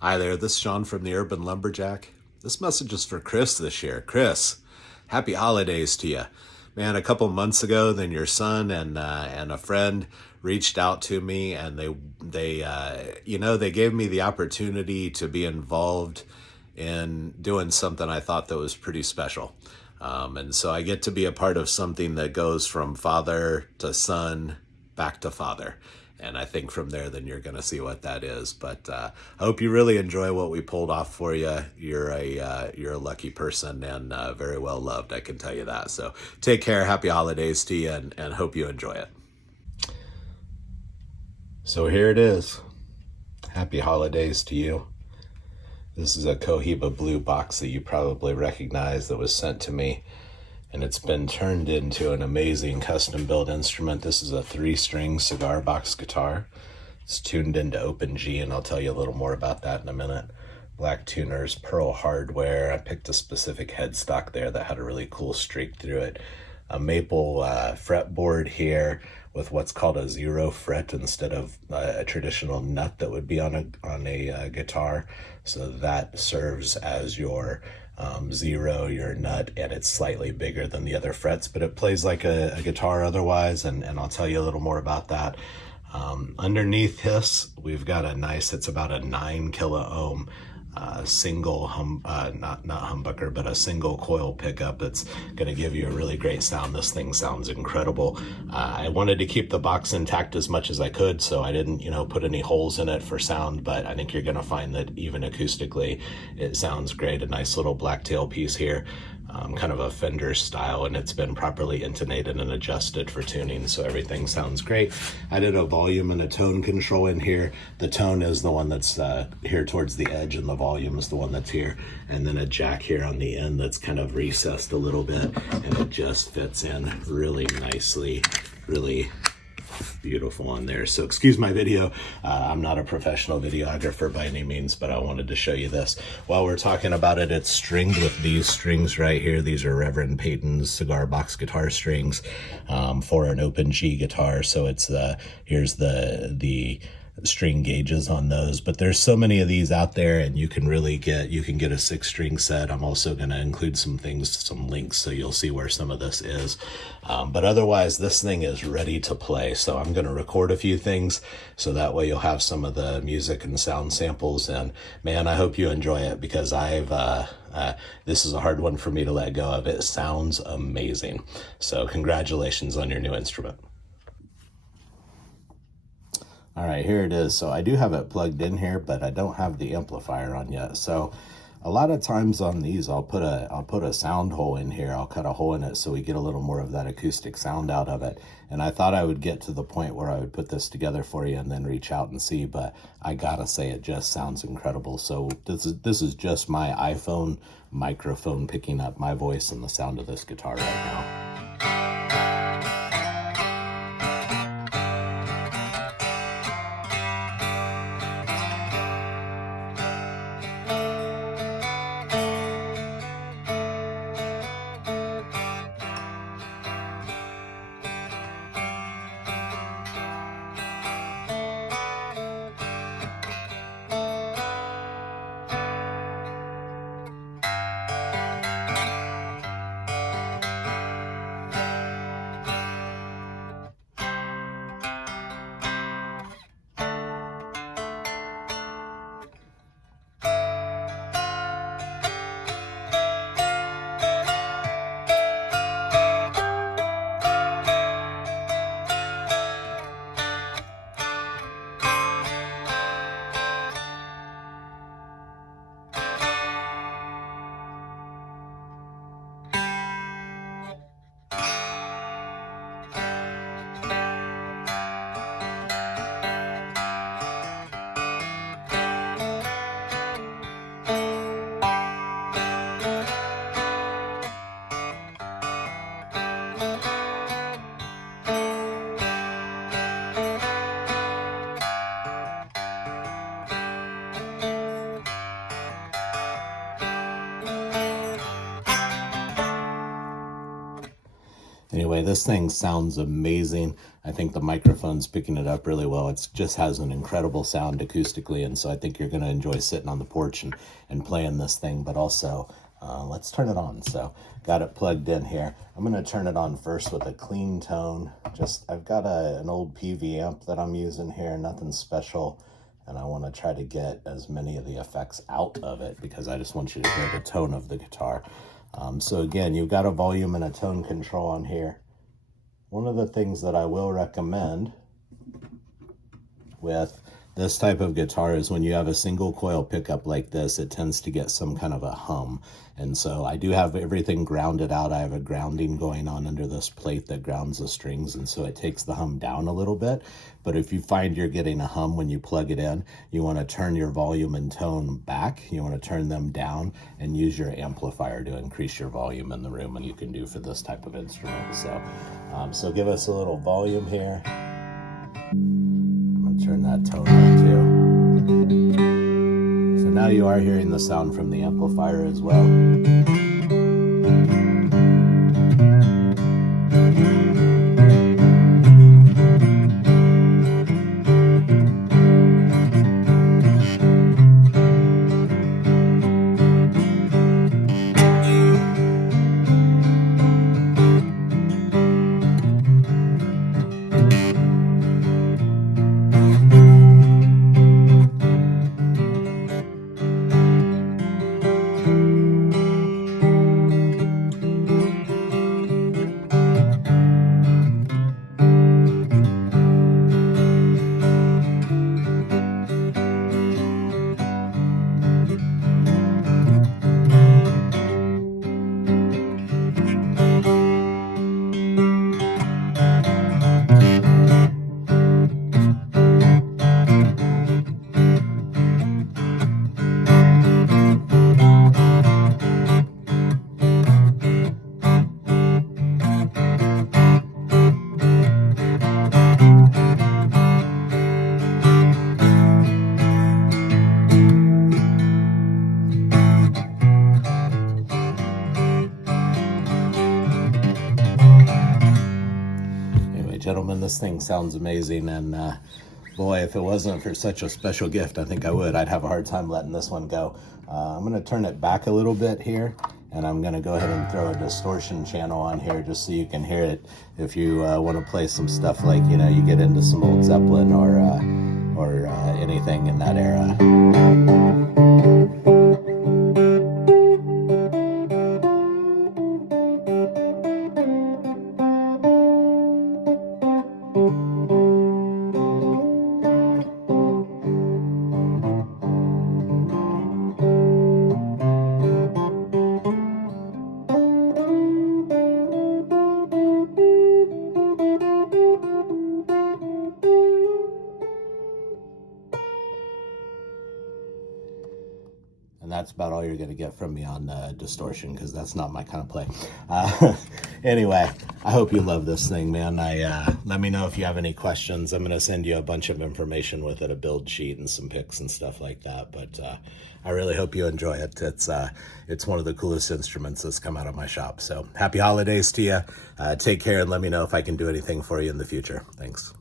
Hi there, this is Sean from the Urban Lumberjack. This message is for Chris this year. Chris, happy holidays to you. Man, a couple months ago, then your son and a friend reached out to me, and they gave me the opportunity to be involved in doing something I thought that was pretty special. And so I get to be a part of something that goes from father to son back to father. And I think from there, then you're going to see what that is. But I hope you really enjoy what we pulled off for you. You're a lucky person and very well loved. I can tell you that. So take care. Happy holidays to you, and hope you enjoy it. So here it is. Happy holidays to you. This is a Cohiba blue box that you probably recognize that was sent to me, and it's been turned into an amazing custom-built instrument. This is a 3-string cigar box guitar. It's tuned into open G, and I'll tell you a little more about that in a minute. Black tuners, pearl hardware. I picked a specific headstock there that had a really cool streak through it. A maple fretboard here with what's called a 0 fret instead of a traditional nut that would be on a guitar. So that serves as your 0, your nut, and it's slightly bigger than the other frets, but it plays like a guitar otherwise, and I'll tell you a little more about that. Underneath this, we've got it's about a 9 kilo ohm single not humbucker, but a single coil pickup that's going to give you a really great sound. This thing sounds incredible. I wanted to keep the box intact as much as I could, so I didn't put any holes in it for sound, but I think you're going to find that even acoustically it sounds great. A nice little black tail piece here, kind of a Fender style, and it's been properly intonated and adjusted for tuning, so everything sounds great. I did a volume and a tone control in here. The tone is the one that's here towards the edge, and the volume is the one that's here, and then a jack here on the end that's kind of recessed a little bit, and it just fits in really nicely, really beautiful on there. So excuse my video. I'm not a professional videographer by any means, but I wanted to show you this. While we're talking about it, it's stringed with these strings right here. These are Reverend Peyton's cigar box guitar strings for an open G guitar. So it's here's the string gauges on those, but there's so many of these out there, and you can get a 6-string set. I'm also going to include some links, so you'll see where some of this is, but otherwise this thing is ready to play. So I'm going to record a few things so that way you'll have some of the music and sound samples, and man, I hope you enjoy it, because this is a hard one for me to let go of. It sounds amazing. So congratulations on your new instrument. All right, here it is. So I do have it plugged in here, but I don't have the amplifier on yet. So a lot of times on these, I'll put a sound hole in here. I'll cut a hole in it so we get a little more of that acoustic sound out of it. And I thought I would get to the point where I would put this together for you and then reach out and see, but I gotta say it just sounds incredible. So this is just my iPhone microphone picking up my voice and the sound of this guitar right now. Anyway, this thing sounds amazing. I think the microphone's picking it up really well. It just has an incredible sound acoustically, and so I think you're going to enjoy sitting on the porch and playing this thing. But also, let's turn it on. So, got it plugged in here. I'm going to turn it on first with a clean tone. I've got an old PV amp that I'm using here, nothing special. And I want to try to get as many of the effects out of it because I just want you to hear the tone of the guitar. So again, you've got a volume and a tone control on here. One of the things that I will recommend with this type of guitar is when you have a single coil pickup like this, it tends to get some kind of a hum. And so I do have everything grounded out. I have a grounding going on under this plate that grounds the strings, and so it takes the hum down a little bit. But if you find you're getting a hum when you plug it in, you want to turn your volume and tone back. You want to turn them down and use your amplifier to increase your volume in the room, and you can do for this type of instrument. So give us a little volume here. I'm going to turn that tone up too. So now you are hearing the sound from the amplifier as well. Gentlemen, this thing sounds amazing, and boy, if it wasn't for such a special gift, I think I'd have a hard time letting this one go. I'm going to turn it back a little bit here, and I'm going to go ahead and throw a distortion channel on here just so you can hear it if you want to play some stuff like, you know, you get into some old Zeppelin or anything in that era. And that's about all you're going to get from me on distortion, because that's not my kind of play. Anyway, I hope you love this thing, man. Let me know if you have any questions. I'm going to send you a bunch of information with it, a build sheet and some pics and stuff like that. But I really hope you enjoy it. It's one of the coolest instruments that's come out of my shop. So happy holidays to you. Take care, and let me know if I can do anything for you in the future. Thanks.